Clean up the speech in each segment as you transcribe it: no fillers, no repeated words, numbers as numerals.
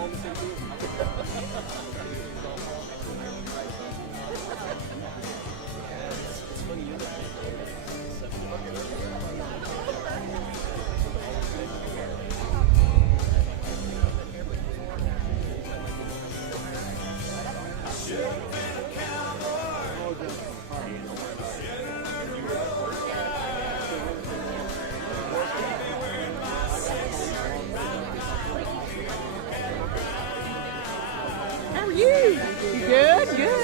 How are you? You good? Good, yeah.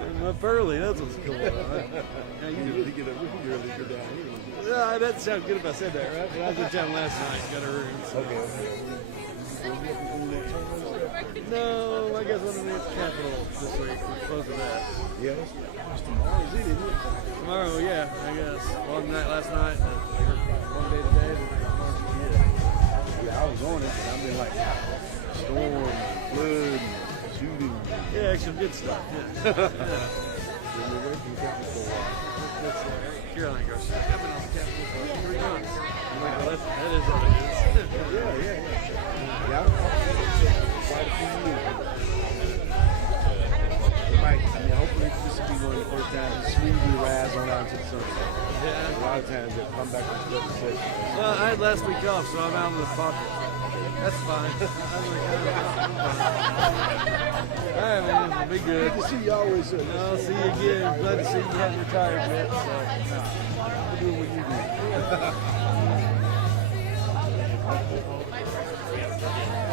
I'm up early, that's what's going on. How you really get up really early for down here. Yeah, that sounds good if I said that, right? But I was in town last night, got a room. So. Okay. No, I guess one of the Capitol this week. We're close to that. Yeah, it's tomorrow, is it, isn't it? Tomorrow, yeah, I guess. One night last night, one day today. Yeah, I was on it, but I've been like storm, flood, shooting. Yeah, actually good stuff. Yeah. Been away from Capitol for a while. That's Carolina Grocery. I've been on the Capitol for 3 months. I'm like, well, that is what it is. Yeah. Quite a few years. Hopefully this will be one of the first times to smoothly rise on out to the sunset. Yeah. A lot of times they come back on the session. Well, I had last week off, so I'm out of the pocket. That's fine. All right, man. We'll be good. Good to see you always. I'll see you again. Glad to see you haven't retired yet. So. You're doing what you do.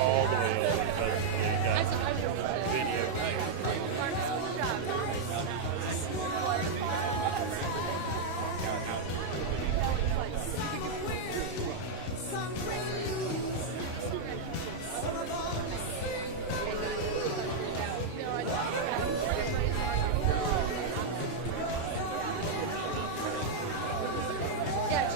All the way over because you got video. Yeah,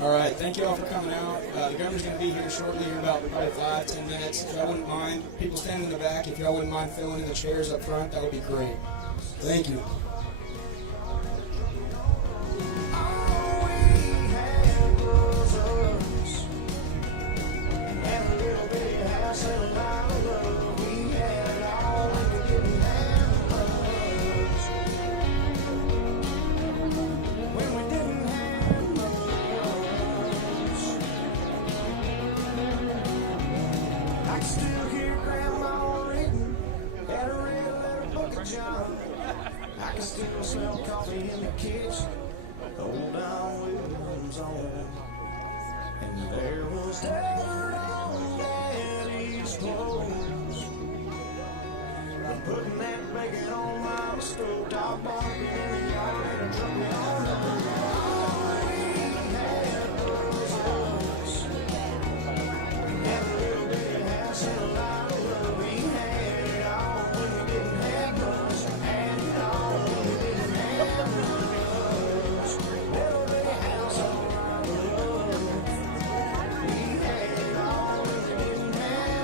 All right, thank you all for coming out. The governor's going to be here shortly, in about probably 5-10 minutes. If y'all wouldn't mind, people standing in the back, if y'all wouldn't mind filling in the chairs up front, that would be great. Thank you. I can still smell coffee in the kitchen, old Don Williams on. And there was dirt on Daddy's clothes. I'm putting that bacon on my stove, dog barking in the yard, and drunk me on the had a little bitty house and a lot of love. We had it all when we didn't have much. Had it all when we didn't have much. Little bitty house and a lot of love. We had it all when we didn't have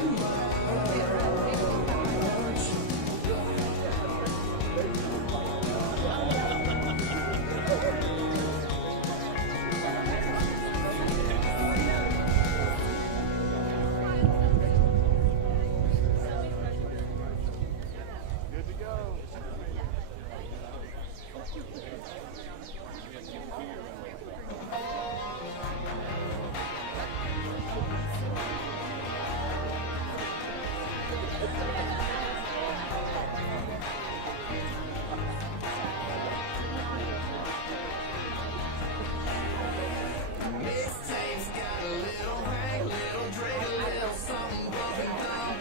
mixtapes got a little Hank, little Drake, a little something bumping,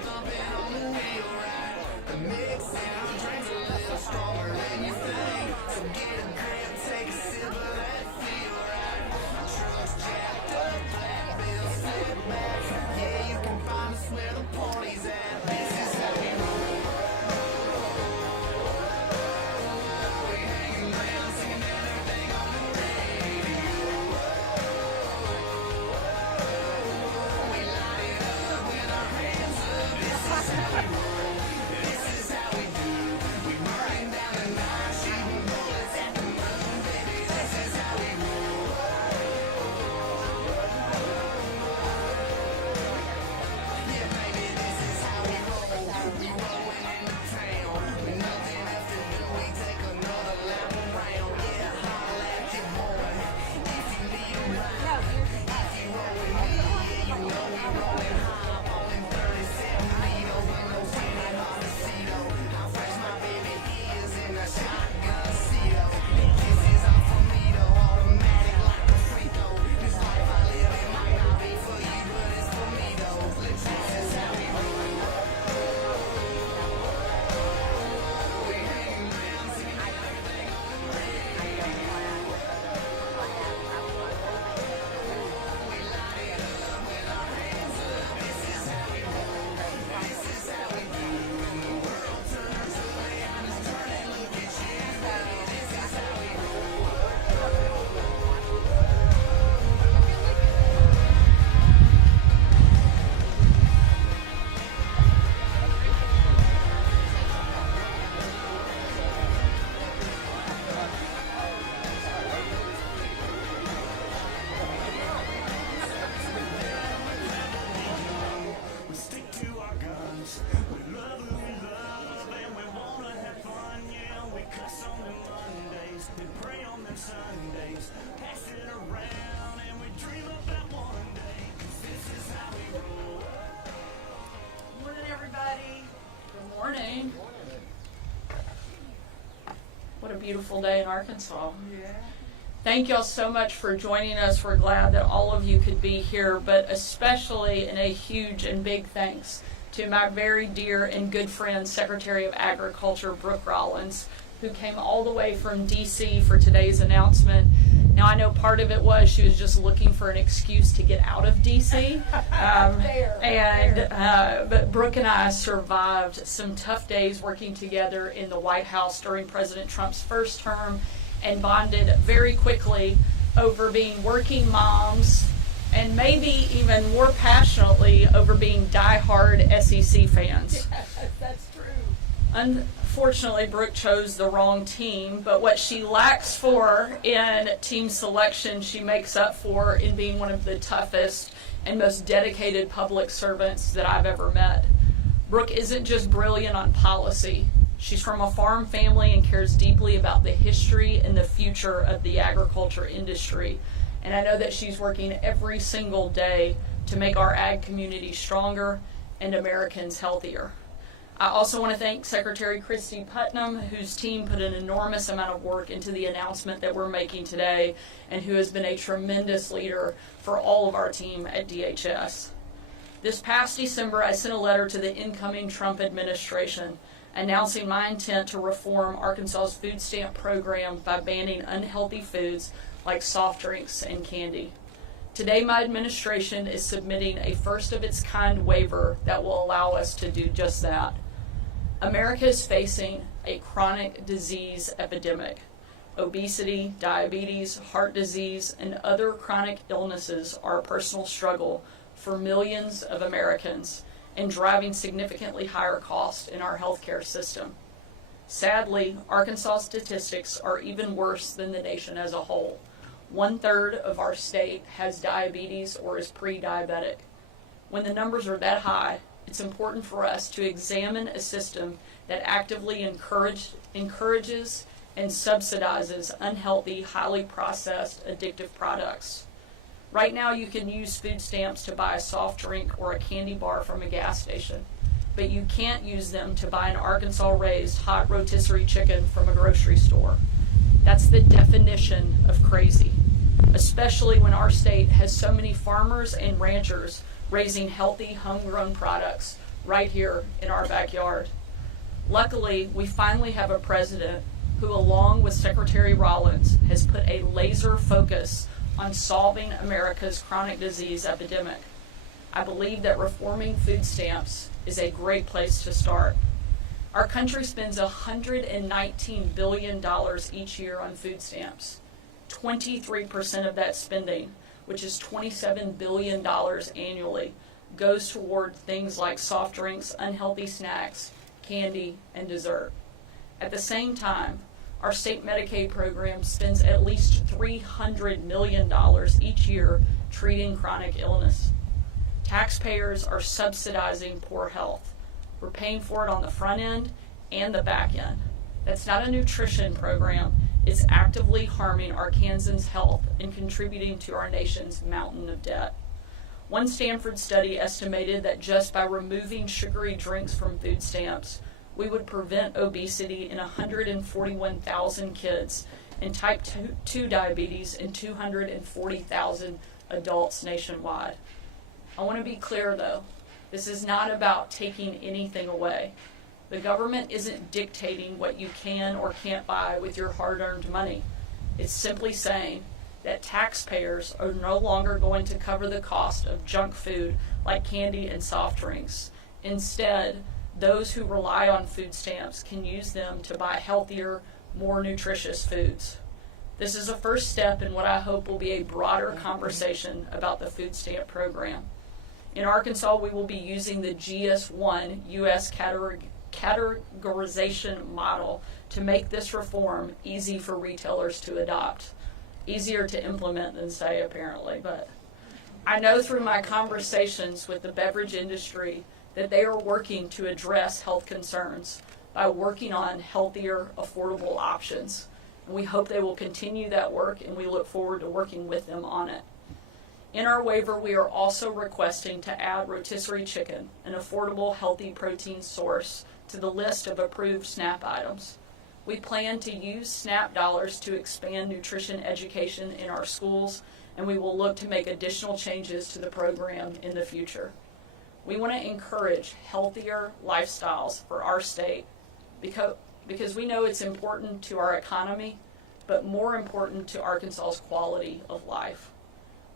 thumping on the wheel ride. The mix sound drinks a little stronger than you think. So get a grip, take a sip of that feel right. My truck's jacked up, flat bill, sit back. Yeah, you can find us where the party's at. This is how we roll. We hanging around, singing everything on the radio. We light it up with our hands up. This is how we roll. This is how we do. We burning down the night, shooting bullets at the moon, baby. This is how we roll. Yeah, baby, this is how we roll. We rolling into town with nothing else to do. We take another lap around. Yeah, holla at your boy if you need a ride. If you roll with me, yeah, you know we rolling high. All in 37 needles with no tinted Montecito. How fresh my baby is in a shotgun Cedo. Kisses off from Mito, automatic like a free throw. This life I live, it might not be for you, but it's for me though. This is how we roll. We hanging around, singing everything on the radio. We light it up with our hands up. This is how we roll. This is how we do. When the world turns around, it's turning. Look at you, baby. This is how we roll. We stick to our guns. We love who we love, and we wanna have fun. Yeah, we cuss on them Mondays, we pray on them Sundays. Pass it around, and we dream about one day. 'Cause this is how we roll. everybody. Good morning. What a beautiful day in Arkansas. Yeah. Thank y'all so much for joining us. We're glad that all of you could be here, but especially and a huge and big thanks to my very dear and good friend, Secretary of Agriculture, Brooke Rollins, who came all the way from D.C. for today's announcement. Now, I know part of it was she was just looking for an excuse to get out of D.C. But Brooke and I survived some tough days working together in the White House during President Trump's first term and bonded very quickly over being working moms and maybe even more passionately over being diehard SEC fans. Yes, that's true. Unfortunately, Brooke chose the wrong team, but what she lacks for in team selection, she makes up for in being one of the toughest and most dedicated public servants that I've ever met. Brooke isn't just brilliant on policy. She's from a farm family and cares deeply about the history and the future of the agriculture industry. And I know that she's working every single day to make our ag community stronger and Americans healthier. I also want to thank Secretary Christy Putnam, whose team put an enormous amount of work into the announcement that we're making today, and who has been a tremendous leader for all of our team at DHS. This past December, I sent a letter to the incoming Trump administration announcing my intent to reform Arkansas's food stamp program by banning unhealthy foods like soft drinks and candy. Today, my administration is submitting a first-of-its-kind waiver that will allow us to do just that. America is facing a chronic disease epidemic. Obesity, diabetes, heart disease, and other chronic illnesses are a personal struggle for millions of Americans and driving significantly higher costs in our healthcare system. Sadly, Arkansas statistics are even worse than the nation as a whole. 1/3 of our state has diabetes or is pre-diabetic. When the numbers are that high, it's important for us to examine a system that actively encourages and subsidizes unhealthy, highly processed, addictive products. Right now, you can use food stamps to buy a soft drink or a candy bar from a gas station, but you can't use them to buy an Arkansas-raised hot rotisserie chicken from a grocery store. That's the definition of crazy, especially when our state has so many farmers and ranchers raising healthy, homegrown products right here in our backyard. Luckily, we finally have a president who, along with Secretary Rollins, has put a laser focus on solving America's chronic disease epidemic. I believe that reforming food stamps is a great place to start. Our country spends $119 billion each year on food stamps. 23% of that spending, which is $27 billion annually, goes toward things like soft drinks, unhealthy snacks, candy, and dessert. At the same time, our state Medicaid program spends at least $300 million each year treating chronic illness. Taxpayers are subsidizing poor health. We're paying for it on the front end and the back end. That's not a nutrition program. It's actively harming Arkansans' health and contributing to our nation's mountain of debt. One Stanford study estimated that just by removing sugary drinks from food stamps, we would prevent obesity in 141,000 kids and type 2 diabetes in 240,000 adults nationwide. I want to be clear, though. This is not about taking anything away. The government isn't dictating what you can or can't buy with your hard-earned money. It's simply saying that taxpayers are no longer going to cover the cost of junk food like candy and soft drinks. Instead, those who rely on food stamps can use them to buy healthier, more nutritious foods. This is a first step in what I hope will be a broader conversation about the food stamp program. In Arkansas, we will be using the GS1 U.S. categorization model to make this reform easy for retailers to adopt. Easier to implement than say, apparently, but I know through my conversations with the beverage industry that they are working to address health concerns by working on healthier, affordable options. And we hope they will continue that work, and we look forward to working with them on it. In our waiver, we are also requesting to add rotisserie chicken, an affordable, healthy protein source, to the list of approved SNAP items. We plan to use SNAP dollars to expand nutrition education in our schools, and we will look to make additional changes to the program in the future. We want to encourage healthier lifestyles for our state because we know it's important to our economy, but more important to Arkansas's quality of life.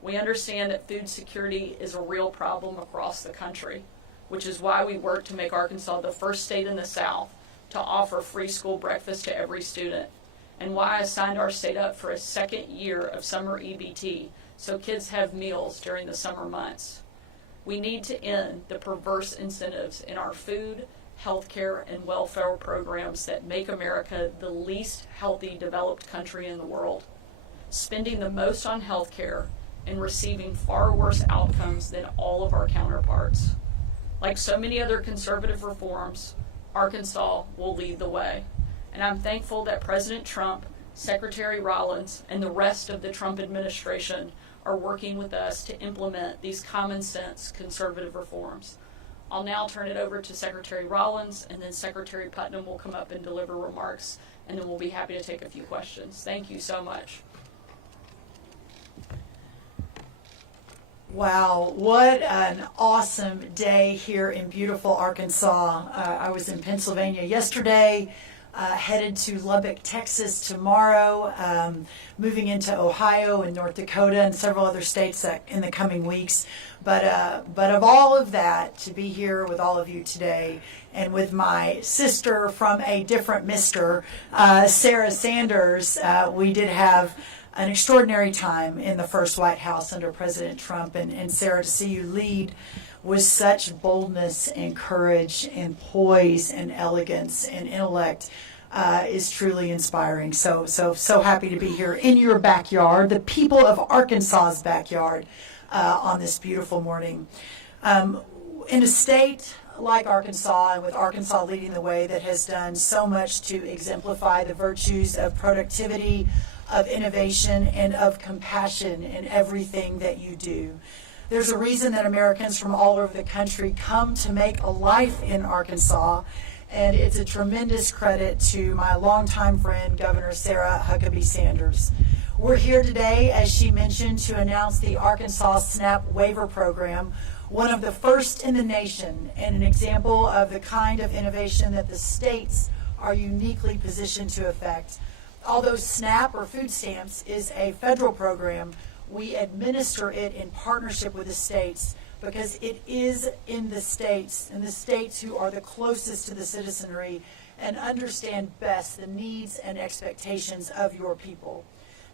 We understand that food security is a real problem across the country, which is why we work to make Arkansas the first state in the South to offer free school breakfast to every student, and why I signed our state up for a second year of summer EBT so kids have meals during the summer months. We need to end the perverse incentives in our food, healthcare, and welfare programs that make America the least healthy developed country in the world, spending the most on healthcare and receiving far worse outcomes than all of our counterparts. Like so many other conservative reforms, Arkansas will lead the way. And I'm thankful that President Trump, Secretary Rollins, and the rest of the Trump administration are working with us to implement these common sense conservative reforms. I'll now turn it over to Secretary Rollins, and then Secretary Putnam will come up and deliver remarks, and then we'll be happy to take a few questions. Thank you so much. Wow, what an awesome day here in beautiful Arkansas. I was in Pennsylvania yesterday, headed to Lubbock, Texas tomorrow, moving into Ohio and North Dakota and several other states in the coming weeks. But of all of that, to be here with all of you today and with my sister from a different mister, Sarah Sanders, we did have an extraordinary time in the first White House under President Trump. And Sarah, to see you lead with such boldness and courage and poise and elegance and intellect is truly inspiring. So happy to be here in your backyard, the people of Arkansas's backyard, on this beautiful morning. In a state like Arkansas, and with Arkansas leading the way, that has done so much to exemplify the virtues of productivity, of innovation, and of compassion in everything that you do. There's a reason that Americans from all over the country come to make a life in Arkansas, and it's a tremendous credit to my longtime friend, Governor Sarah Huckabee Sanders. We're here today, as she mentioned, to announce the Arkansas SNAP waiver program, one of the first in the nation, and an example of the kind of innovation that the states are uniquely positioned to effect. Although SNAP, or food stamps, is a federal program, we administer it in partnership with the states because it is in the states, and the states who are the closest to the citizenry and understand best the needs and expectations of your people.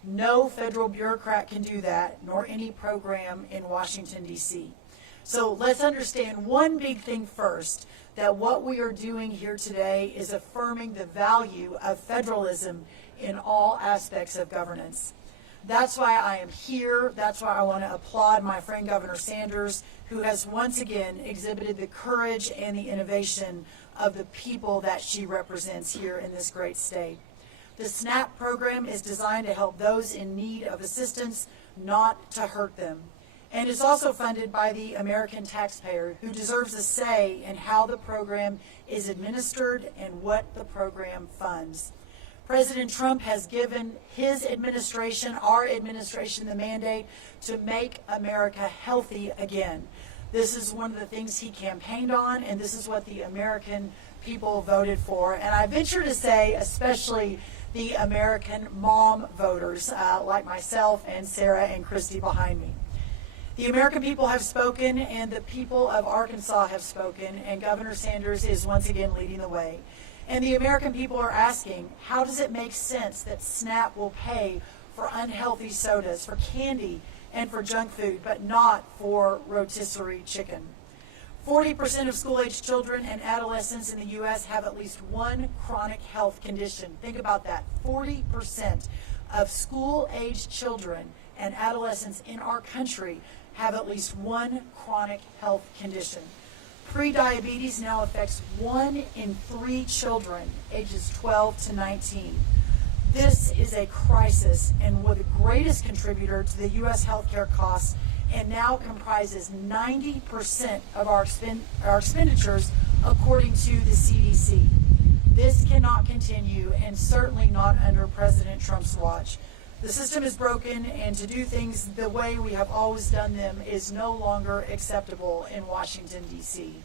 No federal bureaucrat can do that, nor any program in Washington, D.C. So let's understand one big thing first, that what we are doing here today is affirming the value of federalism in all aspects of governance. That's why I am here. That's why I want to applaud my friend Governor Sanders, who has once again exhibited the courage and the innovation of the people that she represents here in this great state. The SNAP program is designed to help those in need of assistance, not to hurt them. And it's also funded by the American taxpayer, who deserves a say in how the program is administered and what the program funds. President Trump has given his administration, our administration, the mandate to make America healthy again. This is one of the things he campaigned on, and this is what the American people voted for. And I venture to say, especially the American mom voters, like myself and Sarah and Christy behind me. The American people have spoken, and the people of Arkansas have spoken, and Governor Sanders is once again leading the way. And the American people are asking, how does it make sense that SNAP will pay for unhealthy sodas, for candy, and for junk food, but not for rotisserie chicken? 40% of school-aged children and adolescents in the U.S. have at least one chronic health condition. Think about that. 40% of school-aged children and adolescents in our country have at least one chronic health condition. Prediabetes now affects 1 in 3 children ages 12 to 19. This is a crisis, and one of the greatest contributor to the U.S. healthcare costs and now comprises 90% of our expenditures, according to the CDC. This cannot continue, and certainly not under President Trump's watch. The system is broken, and to do things the way we have always done them is no longer acceptable in Washington, D.C.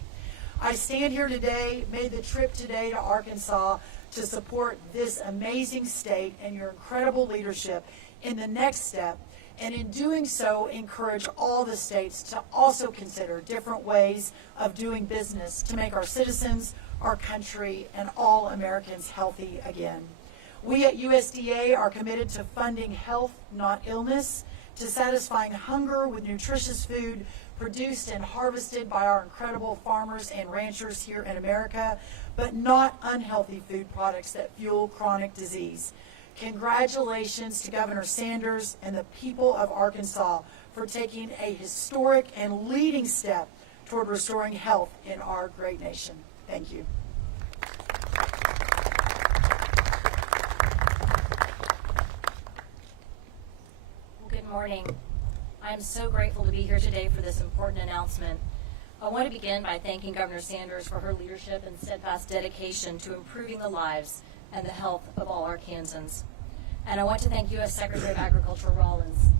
I stand here today, made the trip today to Arkansas to support this amazing state and your incredible leadership in the next step, and in doing so, encourage all the states to also consider different ways of doing business to make our citizens, our country, and all Americans healthy again. We at USDA are committed to funding health, not illness, to satisfying hunger with nutritious food produced and harvested by our incredible farmers and ranchers here in America, but not unhealthy food products that fuel chronic disease. Congratulations to Governor Sanders and the people of Arkansas for taking a historic and leading step toward restoring health in our great nation. Thank you. Good morning. I am so grateful to be here today for this important announcement. I want to begin by thanking Governor Sanders for her leadership and steadfast dedication to improving the lives and the health of all Arkansans. And I want to thank U.S. Secretary of Agriculture Rollins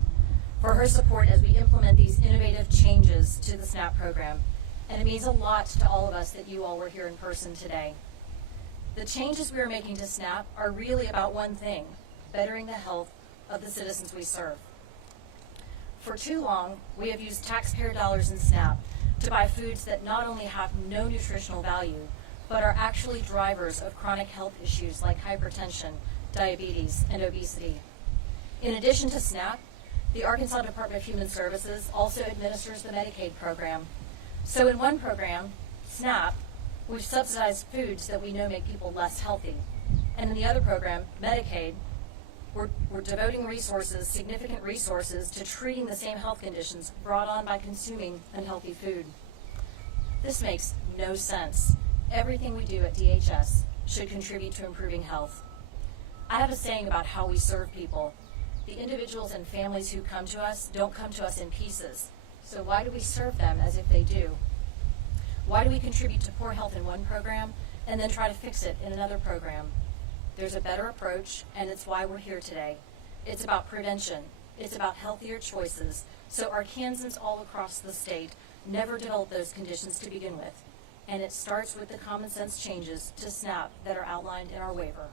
for her support as we implement these innovative changes to the SNAP program. And it means a lot to all of us that you all were here in person today. The changes we are making to SNAP are really about one thing: bettering the health of the citizens we serve. For too long, we have used taxpayer dollars in SNAP to buy foods that not only have no nutritional value, but are actually drivers of chronic health issues like hypertension, diabetes, and obesity. In addition to SNAP, the Arkansas Department of Human Services also administers the Medicaid program. So in one program, SNAP, we've subsidized foods that we know make people less healthy. And in the other program, Medicaid, we're devoting resources, significant resources, to treating the same health conditions brought on by consuming unhealthy food. This makes no sense. Everything we do at DHS should contribute to improving health. I have a saying about how we serve people. The individuals and families who come to us don't come to us in pieces. So why do we serve them as if they do? Why do we contribute to poor health in one program and then try to fix it in another program? There's a better approach, and it's why we're here today. It's about prevention. It's about healthier choices, so Arkansans all across the state never develop those conditions to begin with. And it starts with the common sense changes to SNAP that are outlined in our waiver.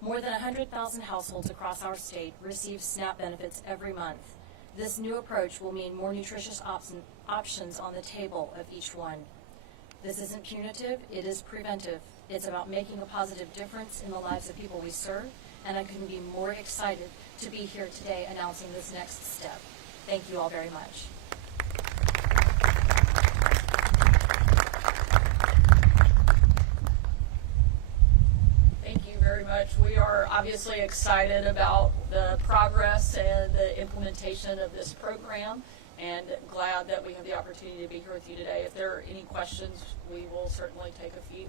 More than 100,000 households across our state receive SNAP benefits every month. This new approach will mean more nutritious options on the table of each one. This isn't punitive, it is preventive. It's about making a positive difference in the lives of people we serve, and I couldn't be more excited to be here today announcing this next step. Thank you all very much. Thank you very much. We are obviously excited about the progress and the implementation of this program, and glad that we have the opportunity to be here with you today. If there are any questions, we will certainly take a few.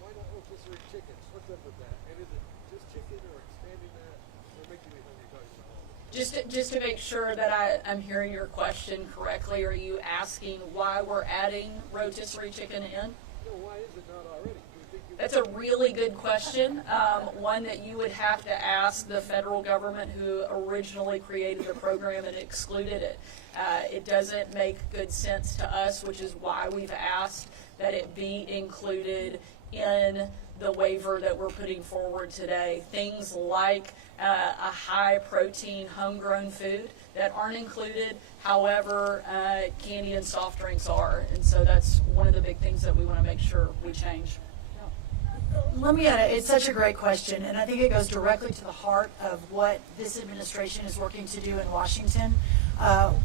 Why not rotisserie chickens? What's up with that? And is it just chicken or expanding that? Or making me hungry talking about all this? Just to make sure that I'm hearing your question correctly, are you asking why we're adding rotisserie chicken in? No, why is it not already? Do you think That's a really good question, one that you would have to ask the federal government who originally created the program and excluded it. It doesn't make good sense to us, which is why we've asked that it be included in the waiver that we're putting forward today. Things like a high protein homegrown food that aren't included, however, candy and soft drinks are. And so that's one of the big things that we want to make sure we change. Let me add, it's such a great question, and I think it goes directly to the heart of what this administration is working to do in Washington.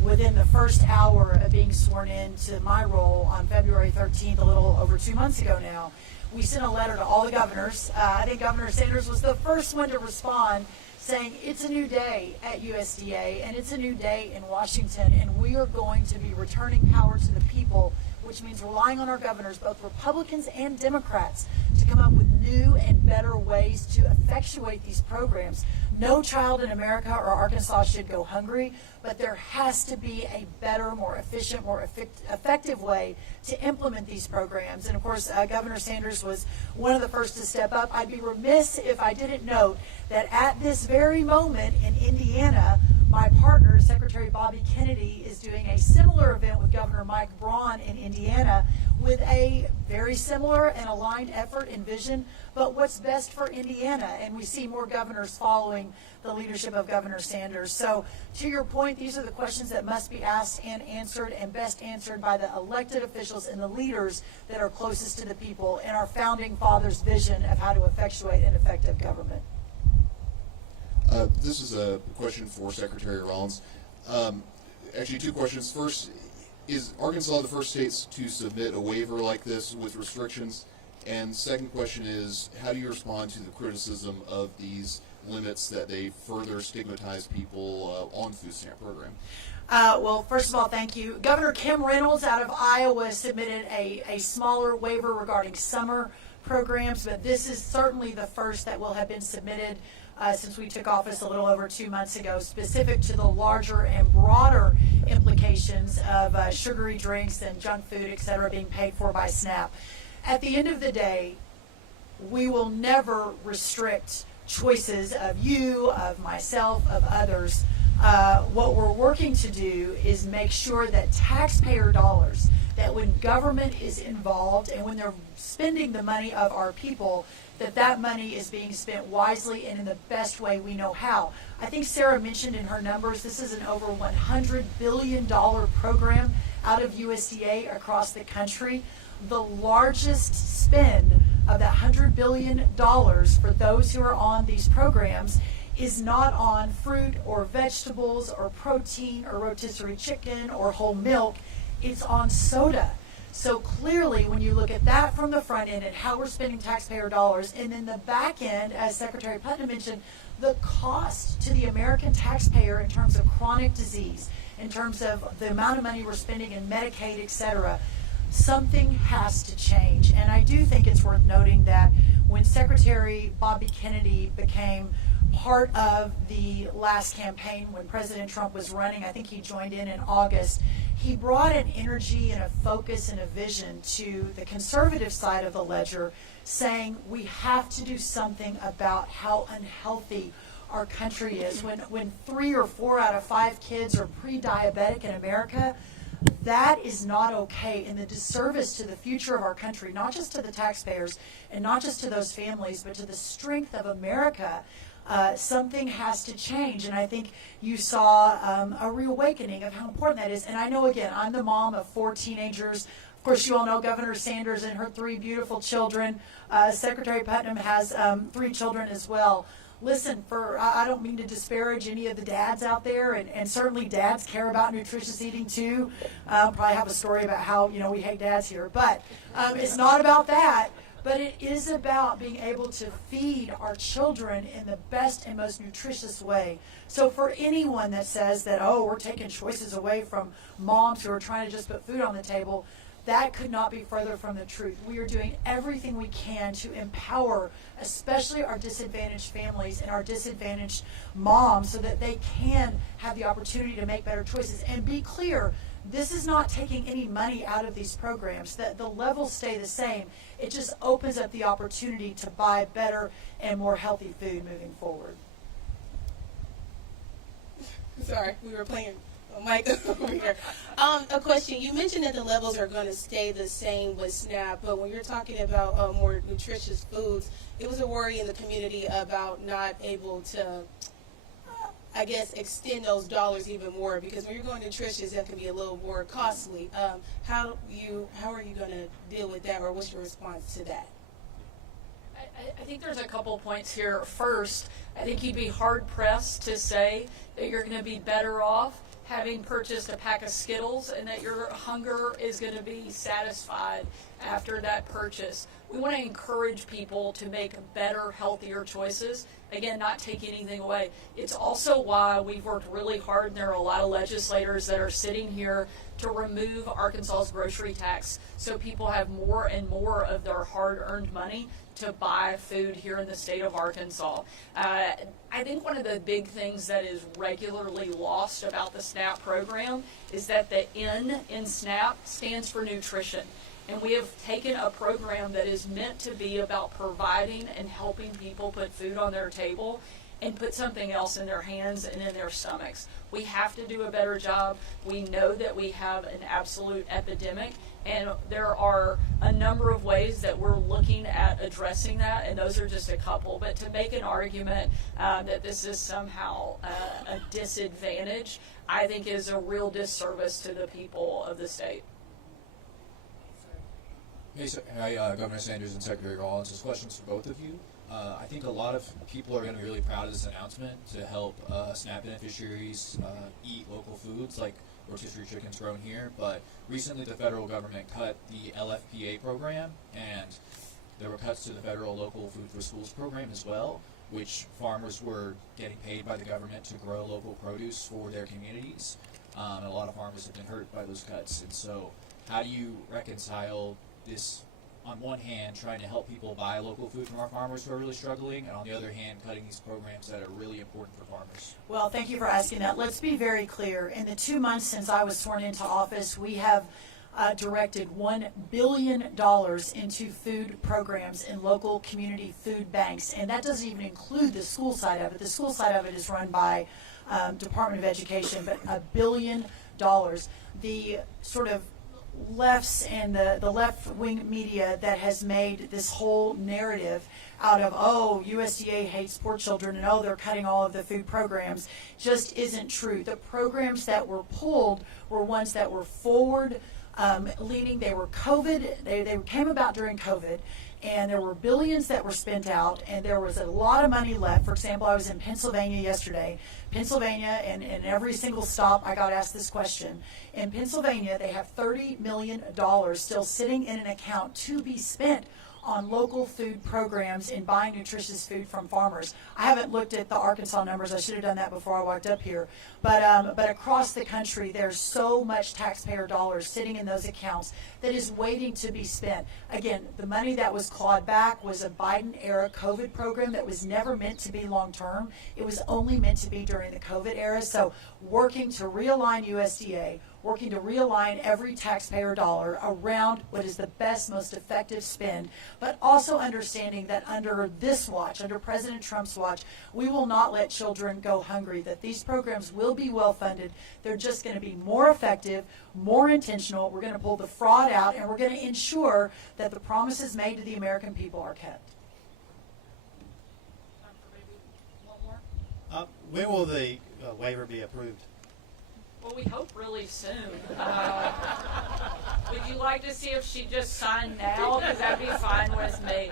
Within the first hour of being sworn in to my role on February 13th, a little over 2 months ago now, we sent a letter to all the governors. I think Governor Sanders was the first one to respond, saying it's a new day at USDA and it's a new day in Washington, and we are going to be returning power to the people which means relying on our governors, both Republicans and Democrats, to come up with new and better ways to effectuate these programs. No child in America or Arkansas should go hungry, but there has to be a better, more efficient, more effective way to implement these programs. And of course, Governor Sanders was one of the first to step up. I'd be remiss if I didn't note that at this very moment in Indiana, my partner, Secretary Bobby Kennedy, is doing a similar event with Governor Mike Braun in Indiana with a very similar and aligned effort and vision, but what's best for Indiana. And we see more governors following the leadership of Governor Sanders. So to your point, these are the questions that must be asked and answered, and best answered by the elected officials and the leaders that are closest to the people in our founding fathers' vision of how to effectuate an effective government. This is a question for Secretary Rollins. Actually, two questions. First, is Arkansas the first states to submit a waiver like this with restrictions? And second question is, how do you respond to the criticism of these limits that they further stigmatize people on the food stamp program? Well, first of all, thank you. Governor Kim Reynolds out of Iowa submitted a smaller waiver regarding summer programs, but this is certainly the first that will have been submitted since we took office a little over 2 months ago, specific to the larger and broader implications of sugary drinks and junk food, et cetera, being paid for by SNAP. At the end of the day, we will never restrict choices of you, of myself, of others. What we're working to do is make sure that taxpayer dollars, that when government is involved and when they're spending the money of our people, that money is being spent wisely and in the best way we know how. I think Sarah mentioned in her numbers, this is an over $100 billion program out of USDA across the country. The largest spend of that $100 billion for those who are on these programs is not on fruit or vegetables or protein or rotisserie chicken or whole milk. It's on soda. So clearly, when you look at that from the front end and how we're spending taxpayer dollars, and then the back end, as Secretary Putnam mentioned, the cost to the American taxpayer in terms of chronic disease, in terms of the amount of money we're spending in Medicaid, et cetera, something has to change. And I do think it's worth noting that when Secretary Bobby Kennedy became part of the last campaign when President Trump was running, I think he joined in August, he brought an energy and a focus and a vision to the conservative side of the ledger, saying we have to do something about how unhealthy our country is. When 3 or 4 out of 5 kids are pre-diabetic in America, that is not okay, and the disservice to the future of our country, not just to the taxpayers and not just to those families, but to the strength of America. Something has to change, and I think you saw a reawakening of how important that is. And I know, again, I'm the mom of 4 teenagers. Of course, you all know Governor Sanders and her 3 beautiful children. Secretary Putnam has 3 children as well. Listen, I don't mean to disparage any of the dads out there, and certainly dads care about nutritious eating too. Probably have a story about how, we hate dads here, but it's not about that. But it is about being able to feed our children in the best and most nutritious way. So for anyone that says that, we're taking choices away from moms who are trying to just put food on the table, that could not be further from the truth. We are doing everything we can to empower, especially our disadvantaged families and our disadvantaged moms, so that they can have the opportunity to make better choices. And be clear, this is not taking any money out of these programs. The levels stay the same. It just opens up the opportunity to buy better and more healthy food moving forward. Sorry, we were playing Mike over here. A question. You mentioned that the levels are going to stay the same with SNAP, but when you're talking about more nutritious foods, it was a worry in the community about not able to extend those dollars even more, because when you're going nutritious, that can be a little more costly. How are you going to deal with that, or what's your response to that? I think there's a couple points here. First, I think you'd be hard pressed to say that you're going to be better off having purchased a pack of Skittles and that your hunger is going to be satisfied after that purchase. We want to encourage people to make better, healthier choices. Again, not take anything away. It's also why we've worked really hard, and there are a lot of legislators that are sitting here to remove Arkansas's grocery tax so people have more and more of their hard-earned money to buy food here in the state of Arkansas. I think one of the big things that is regularly lost about the SNAP program is that the N in SNAP stands for nutrition. And we have taken a program that is meant to be about providing and helping people put food on their table and put something else in their hands and in their stomachs. We have to do a better job. We know that we have an absolute epidemic, and there are a number of ways that we're looking at addressing that, and those are just a couple. But to make an argument that this is somehow a disadvantage, I think is a real disservice to the people of the state. Hey, Governor Sanders and Secretary Rollins, this question's for both of you. I think a lot of people are going to be really proud of this announcement to help SNAP beneficiaries eat local foods like rotisserie chickens grown here. But recently the federal government cut the LFPA program, and there were cuts to the federal local food for schools program as well, which farmers were getting paid by the government to grow local produce for their communities. And a lot of farmers have been hurt by those cuts. And so how do you reconcile this, on one hand, trying to help people buy local food from our farmers who are really struggling, and on the other hand, cutting these programs that are really important for farmers? Well, thank you for asking that. Let's be very clear. In the 2 months since I was sworn into office, we have directed $1 billion into food programs in local community food banks, and that doesn't even include the school side of it. The school side of it is run by Department of Education, but $1 billion. The sort of lefts and the left-wing media that has made this whole narrative out of, oh, USDA hates poor children and, oh, they're cutting all of the food programs, just isn't true. The programs that were pulled were ones that were forward leaning. They were COVID. They came about during COVID, and there were billions that were spent out, and there was a lot of money left. For example, I was in Pennsylvania yesterday. Pennsylvania, and in every single stop I got asked this question. In Pennsylvania, they have $30 million still sitting in an account to be spent on local food programs and buying nutritious food from farmers. I haven't looked at the Arkansas numbers. I should have done that before I walked up here. But across the country, there's so much taxpayer dollars sitting in those accounts that is waiting to be spent. Again, the money that was clawed back was a Biden-era COVID program that was never meant to be long-term. It was only meant to be during the COVID era. So working to realign USDA, working to realign every taxpayer dollar around what is the best, most effective spend, but also understanding that under this watch, under President Trump's watch, we will not let children go hungry, that these programs will be well funded. They're just going to be more effective, more intentional. We're going to pull the fraud out, and we're going to ensure that the promises made to the American people are kept. When will the waiver be approved? Well, we hope really soon. Would you like to see if she just signed now? Because that'd be fine with me.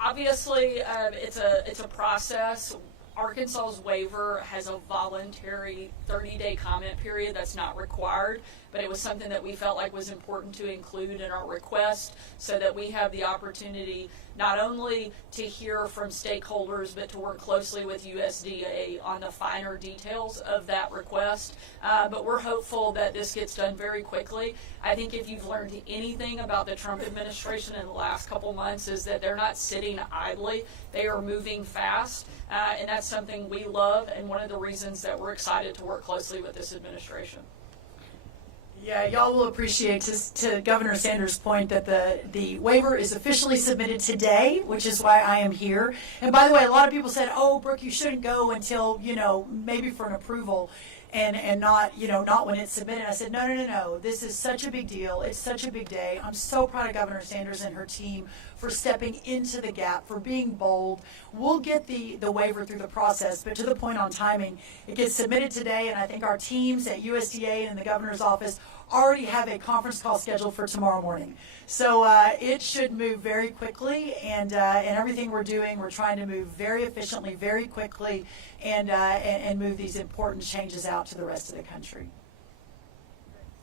Obviously, it's a process. Arkansas's waiver has a voluntary 30-day comment period that's not required, but it was something that we felt like was important to include in our request so that we have the opportunity not only to hear from stakeholders, but to work closely with USDA on the finer details of that request. But we're hopeful that this gets done very quickly. I think if you've learned anything about the Trump administration in the last couple months is that they're not sitting idly. They are moving fast, and that's something we love and one of the reasons that we're excited to work closely with this administration. Yeah, y'all will appreciate, to Governor Sanders' point, that the waiver is officially submitted today, which is why I am here. And by the way, a lot of people said, oh, Brooke, you shouldn't go until, maybe for an approval and not, not when it's submitted. I said, no. This is such a big deal. It's such a big day. I'm so proud of Governor Sanders and her team for stepping into the gap, for being bold. We'll get the waiver through the process, but to the point on timing, it gets submitted today, and I think our teams at USDA and in the governor's office already have a conference call scheduled for tomorrow morning. So it should move very quickly, and everything we're doing, we're trying to move very efficiently, very quickly, and move these important changes out to the rest of the country.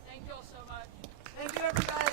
Thank you all so much. Thank you, everybody.